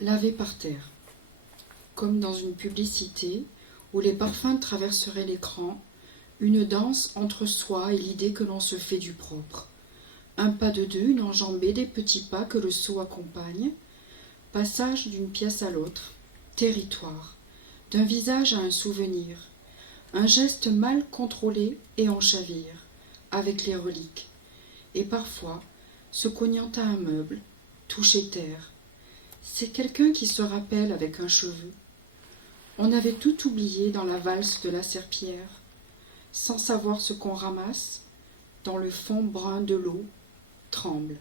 lavé par terre. Comme dans une publicité où les parfums traverseraient l'écran, une danse entre soi et l'idée que l'on se fait du propre. Un pas de deux, une enjambée, des petits pas que le saut accompagne. Passage d'une pièce à l'autre. Territoire. D'un visage à un souvenir. Un geste mal contrôlé et on chavire, avec les reliques. Et parfois, se cognant à un meuble, toucher terre. C'est quelqu'un qui se rappelle avec un cheveu. On avait tout oublié dans la valse de la serpillière, sans savoir ce qu'on ramasse, dans le fond brun de l'eau, tremble.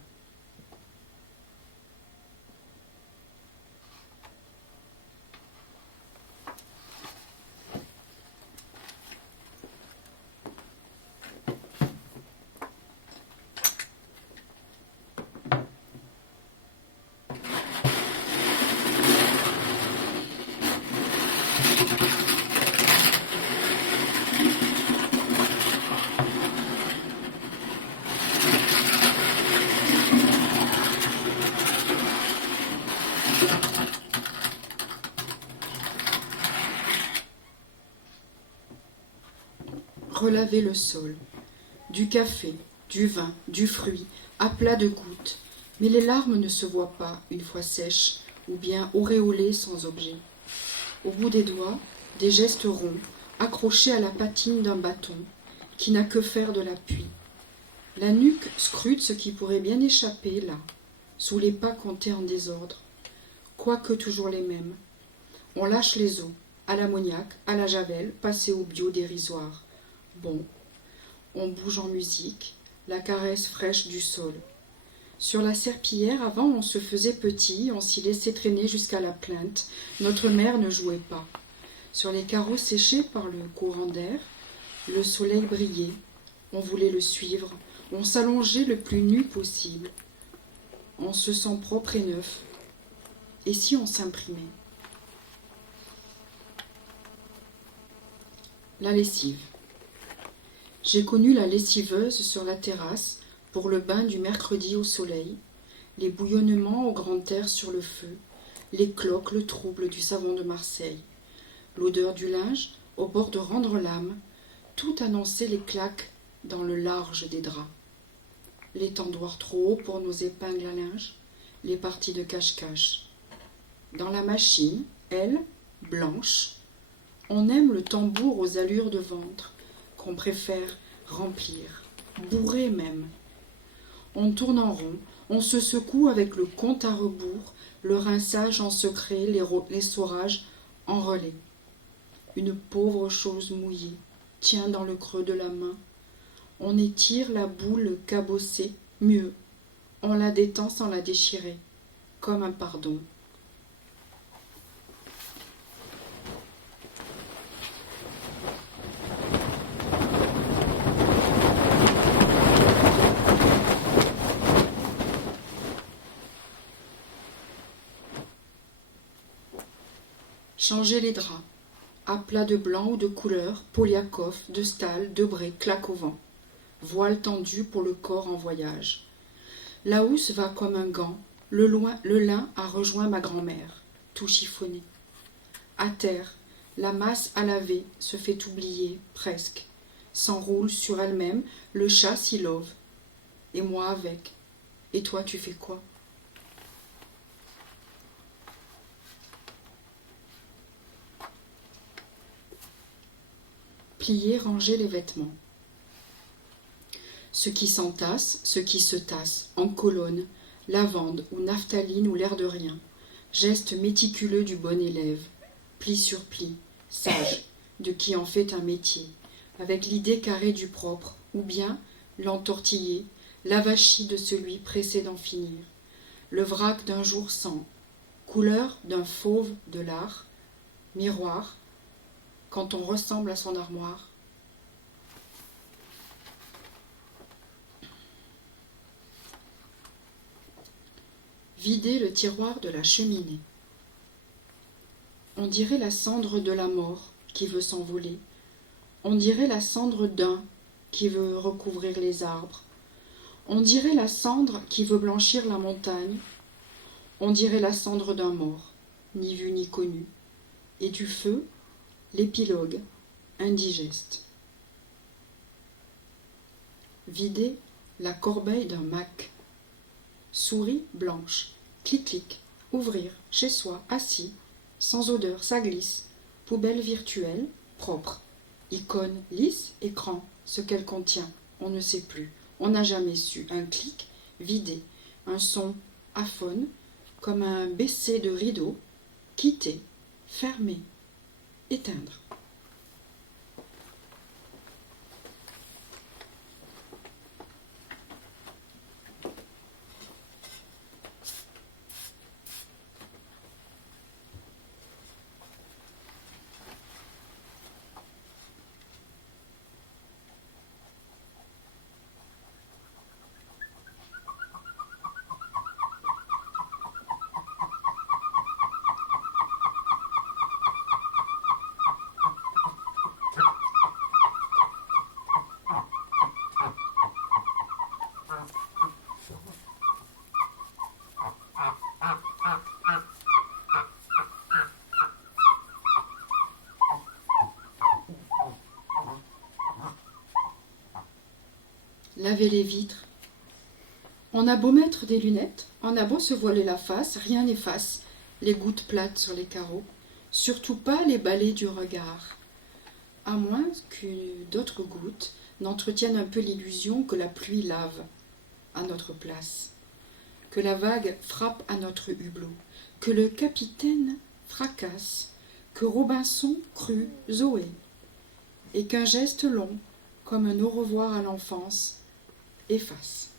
Relaver le sol. Du café, du vin, du fruit, à plat de gouttes, mais les larmes ne se voient pas une fois sèches ou bien auréolées sans objet. Au bout des doigts, des gestes ronds, accrochés à la patine d'un bâton, qui n'a que faire de l'appui. La nuque scrute ce qui pourrait bien échapper là, sous les pas comptés en désordre, quoique toujours les mêmes. On lâche les os, à l'ammoniac, à la javel, passé au bio dérisoire. Bon, on bouge en musique, la caresse fraîche du sol. Sur la serpillière, avant, on se faisait petit, on s'y laissait traîner jusqu'à la plainte. Notre mère ne jouait pas. Sur les carreaux séchés par le courant d'air, le soleil brillait. On voulait le suivre. On s'allongeait le plus nu possible. On se sent propre et neuf. Et si on s'imprimait? La lessive. J'ai connu la lessiveuse sur la terrasse pour le bain du mercredi au soleil, les bouillonnements au grand air sur le feu, les cloques, le trouble du savon de Marseille, l'odeur du linge au bord de rendre l'âme, tout annonçait les claques dans le large des draps. L'étendoir trop haut pour nos épingles à linge, les parties de cache-cache. Dans la machine, elle, blanche, on aime le tambour aux allures de ventre, qu'on préfère remplir, bourrer même. On tourne en rond, on se secoue avec le compte à rebours, le rinçage en secret, l'essorage en relais. Une pauvre chose mouillée tient dans le creux de la main. On étire la boule cabossée, mieux, on la détend sans la déchirer, comme un pardon. Changer les draps, à plat de blanc ou de couleur, Poliakov, de Stahl, Debré, claque au vent. Voile tendu pour le corps en voyage. La housse va comme un gant, le lin a rejoint ma grand-mère, tout chiffonné. À terre, la masse à laver se fait oublier, presque, s'enroule sur elle-même, le chat s'y love. Et moi avec. Et toi tu fais quoi? Plier, ranger les vêtements. Ce qui s'entasse, ce qui se tasse, en colonne, lavande ou naphtaline ou l'air de rien. Geste méticuleux du bon élève, pli sur pli, sage, de qui en fait un métier, avec l'idée carrée du propre, ou bien l'entortillé, l'avachie de celui pressé d'en finir. Le vrac d'un jour sans, couleur d'un fauve de l'art, miroir, quand on ressemble à son armoire. Vider le tiroir de la cheminée. On dirait la cendre de la mort qui veut s'envoler. On dirait la cendre d'un qui veut recouvrir les arbres. On dirait la cendre qui veut blanchir la montagne. On dirait la cendre d'un mort, ni vu ni connu, et du feu, l'épilogue, indigeste. Vider la corbeille d'un Mac. Souris blanche, clic-clic, ouvrir, chez soi, assis, sans odeur, ça glisse, poubelle virtuelle, propre, icône lisse, écran, ce qu'elle contient, on ne sait plus, on n'a jamais su, un clic, vider, un son aphone, comme un baisser de rideau, quitter, fermer, éteindre. Laver les vitres. On a beau mettre des lunettes, on a beau se voiler la face, rien n'efface les gouttes plates sur les carreaux, surtout pas les balais du regard, à moins que d'autres gouttes n'entretiennent un peu l'illusion que la pluie lave à notre place, que la vague frappe à notre hublot, que le capitaine fracasse, que Robinson crut Zoé, et qu'un geste long, comme un au revoir à l'enfance, efface.